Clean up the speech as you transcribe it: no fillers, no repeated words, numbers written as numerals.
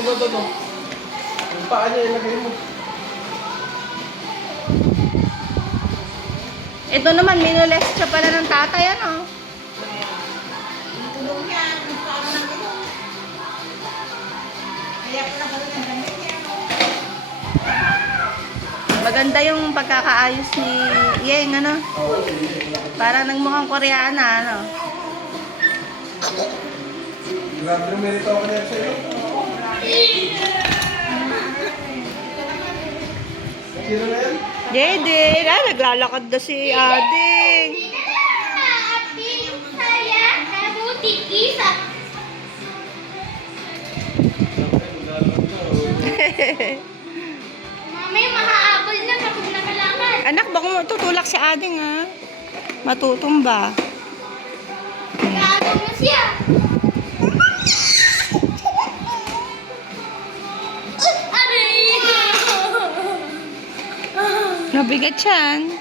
ito. Yung paa niya, ilagay mo. Ito naman, minules siya pala ng tatay, ano? Tulong niya, kung paano lang ito. Kaya pala ba rin ang damit niya, no? Maganda yung pagkakaayos ni Yeng, ano? Oo, sige. Parang nagmukhang Koreana, ano? Grabe yung merito ako niya sa'yo. Sino na yan? Dede, naglalakad na si Ading. Mami, mahaabol na kapag nakalakad. Anak, baka mo tutulak si Ading, ha? Matutumba. Nag-aagaw na siya. Aray! Nabigat yan.